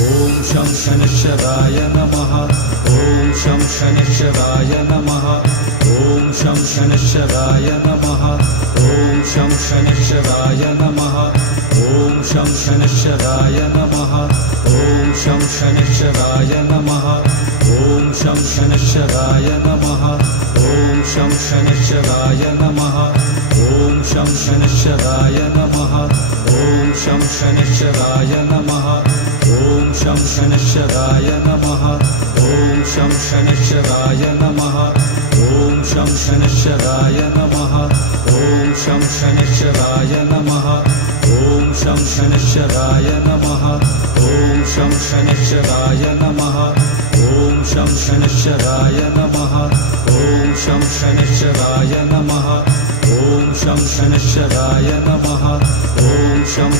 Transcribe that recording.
ॐ शं शनैश्चराय नमः ॐ शं शनैश्चराय नमः ॐ शं शनैश्चराय नमः ॐ शं शनैश्चराय नमः ॐ शं शनैश्चराय नमः ॐ शं शनैश्चराय नमः ॐ शं शनैश्चराय नमः ॐ शं शनैश्चराय नमः ॐ शं शनैश्चराय नमः ॐ शं शनैश्चराय नमः ॐ शं शनैश्चराय नमः ॐ शं शनैश्चराय नमः ॐ शं शनैश्चराय नमः ॐ शं शनैश्चराय नमः ॐ शं शनैश्चराय नमः ॐ शं शनैश्चराय नमः ॐ शं शनैश्चराय नमः ॐ शं शनैश्चराय नमः ॐ शं शनैश्चराय नमः ॐ शं